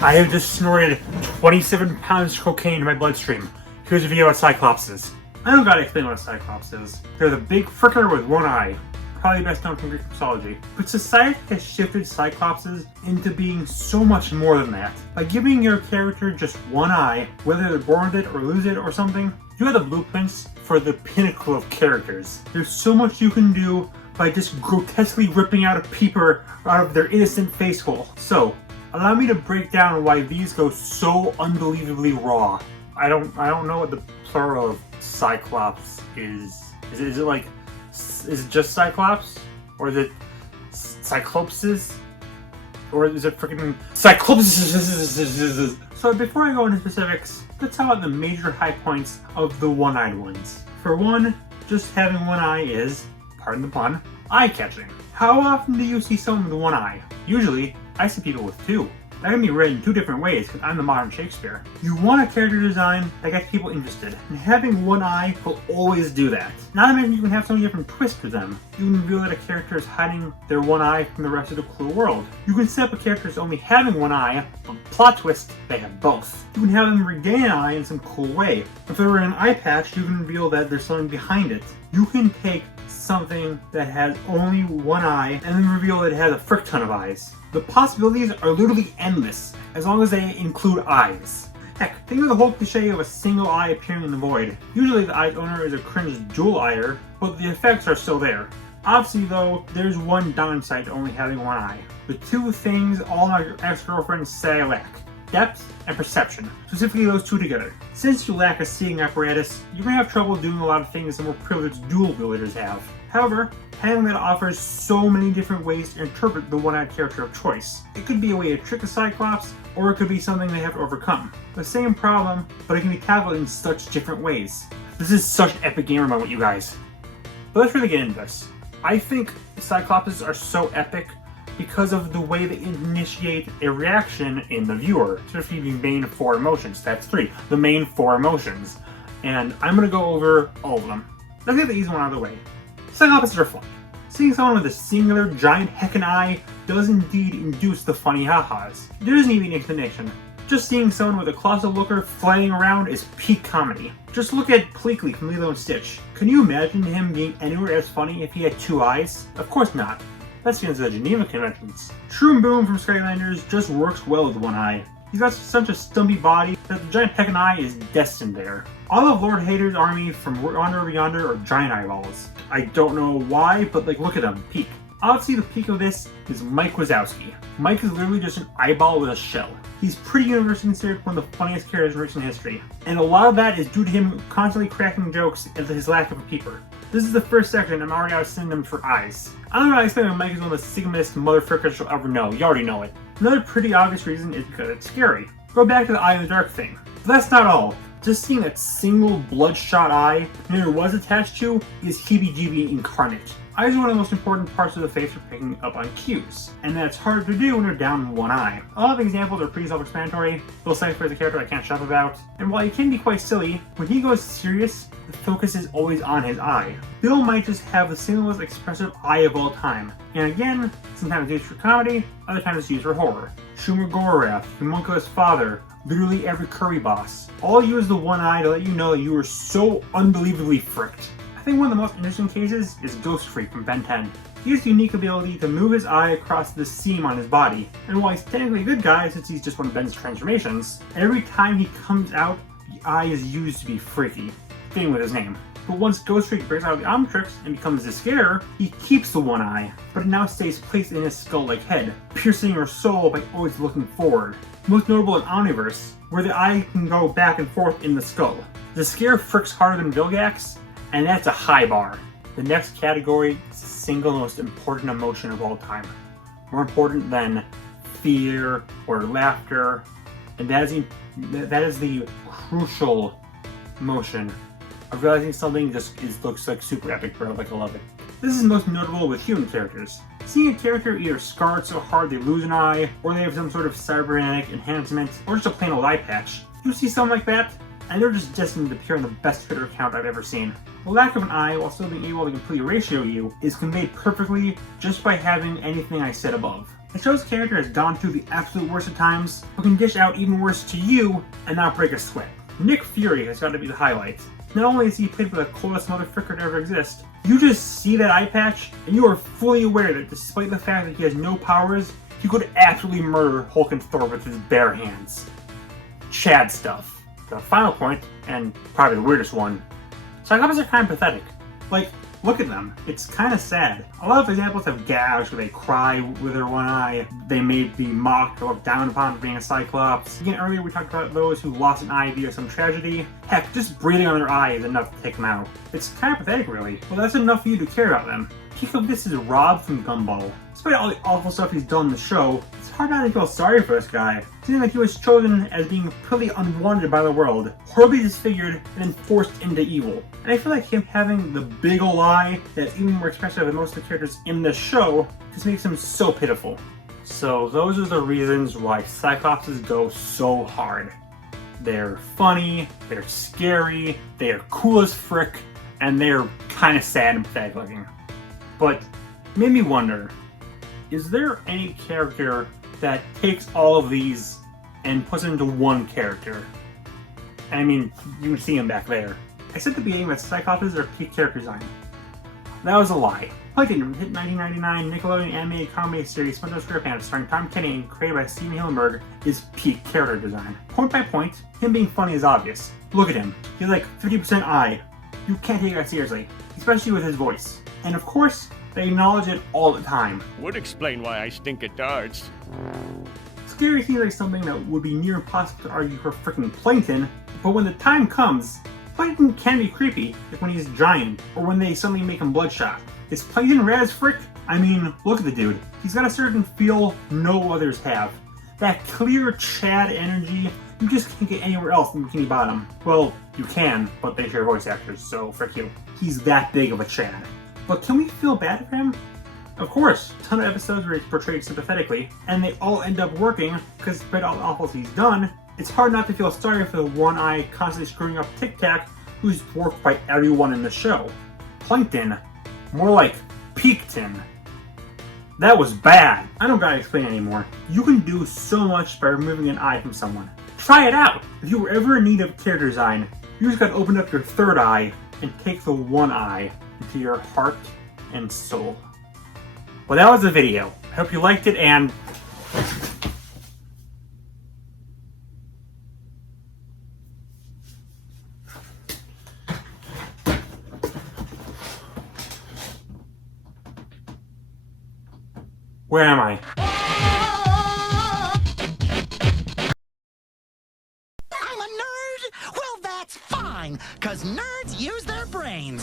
I have just snorted 27 pounds of cocaine in my bloodstream. Here's a video of Cyclopses. I don't gotta explain what a Cyclops is. They're the big fricker with one eye. Probably best known from Greek mythology. But society has shifted Cyclopses into being so much more than that. By giving your character just one eye, whether they're born with it or lose it or something, you have the blueprints for the pinnacle of characters. There's so much you can do by just grotesquely ripping out a peeper out of their innocent face hole. So, allow me to break down why these go so unbelievably raw. I don't know what the plural of Cyclops is. Is it just Cyclops? Or is it Cyclopses? Or is it freaking Cyclopes? So before I go into specifics, let's talk about the major high points of the one-eyed ones. For one, just having one eye is, pardon the pun, eye-catching. How often do you see someone with one eye? Usually, I see people with two. That can be read in two different ways because I'm the modern Shakespeare. You want a character design that gets people interested, and having one eye will always do that. Not to mention you can have so many different twists to them. You can reveal that a character is hiding their one eye from the rest of the cool world. You can set up a character as only having one eye, but plot twist, they have both. You can have them regain an eye in some cool way. If they're wearing an eye patch, you can reveal that there's something behind it. You can take something that has only one eye and then reveal that it has a frick ton of eyes. The possibilities are literally endless, as long as they include eyes. Heck, think of the whole cliche of a single eye appearing in the void. Usually the eye's owner is a cringe dual-eyer, but the effects are still there. Obviously though, there's one downside to only having one eye. The two things all my ex-girlfriends say I lack: depth and perception, specifically those two together. Since you lack a seeing apparatus, you're going to have trouble doing a lot of things the more privileged dual wielders have. However, having that offers so many different ways to interpret the one-eyed character of choice. It could be a way to trick a Cyclops, or it could be something they have to overcome. The same problem, but it can be tackled in such different ways. This is such an epic gamer moment, you guys. But let's really get into this. I think Cyclopses are so epic because of the way they initiate a reaction in the viewer, especially the main four emotions. That's three, the main four emotions. And I'm going to go over all of them. Let's get the easy one out of the way. Cyclopses are fun. Seeing someone with a singular giant heckin' eye does indeed induce the funny ha-has. There isn't even an explanation. Just seeing someone with a closet looker flying around is peak comedy. Just look at Pleakley from Lilo & Stitch. Can you imagine him being anywhere as funny if he had two eyes? Of course not. That's against the Geneva Conventions. Shroom Boom from Skylanders just works well with one eye. He's got such a stumpy body that the giant heckin' eye is destined there. All of Lord Hater's army from Yonder Over Yonder are giant eyeballs. I don't know why, but look at them, peak. Obviously the peak of this is Mike Wazowski. Mike is literally just an eyeball with a shell. He's pretty universally considered one of the funniest characters in recent history, and a lot of that is due to him constantly cracking jokes and his lack of a peeper. This is the first section, I'm already out sending them for eyes. I don't know how to explain why Mike is one of the sigmest motherfuckers you'll ever know. You already know it. Another pretty obvious reason is because it's scary. Go back to the eye in the dark thing. But that's not all. Just seeing that single bloodshot eye there was attached to is heebie-jeebie incarnate. Eyes are one of the most important parts of the face for picking up on cues, and that's hard to do when you're down one eye. A lot of examples are pretty self-explanatory. Bill Cipher is a character I can't shut up about, and while he can be quite silly, when he goes serious, the focus is always on his eye. Bill might just have the single most expressive eye of all time, and again, sometimes used for comedy, other times it's used for horror. Schumer Gorath, Homunculus Father, literally every curry boss, all use the one eye to let you know that you are so unbelievably fricked. I think one of the most interesting cases is Ghost Freak from Ben 10. He has the unique ability to move his eye across the seam on his body, and while he's technically a good guy since he's just one of Ben's transformations, every time he comes out, the eye is used to be freaky, fitting with his name. But once Ghost Freak breaks out of the Omnitrix and becomes the Scare, he keeps the one eye, but it now stays placed in his skull-like head, piercing your soul by always looking forward. Most notable in Omniverse, where the eye can go back and forth in the skull. The Scare fricks harder than Vilgax, and that's a high bar. The next category is the single most important emotion of all time. More important than fear or laughter, and that is the crucial emotion of realizing something looks like super epic, bro. I love it. This is most notable with human characters. Seeing a character either scarred so hard they lose an eye, or they have some sort of cybernetic enhancement, or just a plain old eye patch. You see something like that, and they're just destined to appear in the best Twitter account I've ever seen. The lack of an eye, while still being able to completely ratio you, is conveyed perfectly just by having anything I said above. It shows a character has gone through the absolute worst of times, but can dish out even worse to you and not break a sweat. Nick Fury has got to be the highlight. Not only is he played by the coolest motherfucker to ever exist, you just see that eye patch and you are fully aware that despite the fact that he has no powers, he could absolutely murder Hulk and Thor with his bare hands. Chad stuff. The final point, and probably the weirdest one, Cyclopes are kind of pathetic. Like, look at them. It's kind of sad. A lot of examples have gags where they cry with their one eye. They may be mocked or looked down upon for being a Cyclops. Again, earlier we talked about those who lost an eye via some tragedy. Heck, just breathing on their eye is enough to take them out. It's kind of pathetic, really. Well, that's enough for you to care about them. Peak of this is Rob from Gumball. Despite all the awful stuff he's done in the show, it's hard not to feel sorry for this guy. Seeing like he was chosen as being pretty unwanted by the world, horribly disfigured, and then forced into evil. And I feel like him having the big ol' eye that's even more expressive than most of the characters in the show just makes him so pitiful. So those are the reasons why Cyclopses go so hard. They're funny, they're scary, they are cool as frick, and they're kind of sad and pathetic looking. But made me wonder, is there any character that takes all of these and puts them into one character? I mean, you can see him back there. I said at the beginning that Cyclopes are peak character design. That was a lie. Plankton, hit 1999 Nickelodeon animated comedy series SpongeBob SquarePants starring Tom Kenny and created by Steven Hillenburg is peak character design. Point by point, him being funny is obvious. Look at him. He's like 50% eye. You can't take that seriously, especially with his voice. And of course, they acknowledge it all the time. Would explain why I stink at darts. Scary seems like something that would be near impossible to argue for freaking Plankton, but when the time comes, Plankton can be creepy, like when he's giant, or when they suddenly make him bloodshot. Is Plankton red as frick? I mean, look at the dude. He's got a certain feel no others have. That clear Chad energy you just can't get anywhere else in Bikini Bottom. Well, you can, but they share voice actors, so frick you. He's that big of a Chad. But can we feel bad for him? Of course, a ton of episodes where he's portrayed sympathetically, and they all end up working, because despite all the awfuls he's done, it's hard not to feel sorry for the one eye constantly screwing up Tic Tac, who's dwarfed by everyone in the show. Plankton, more like Peakton. That was bad. I don't gotta explain anymore. You can do so much by removing an eye from someone. Try it out! If you were ever in need of character design, you just gotta open up your third eye and take the one eye into your heart and soul. Well, that was the video. I hope you liked it, and where am I? I'm a nerd? Well, that's fine, 'cause nerds use their brains.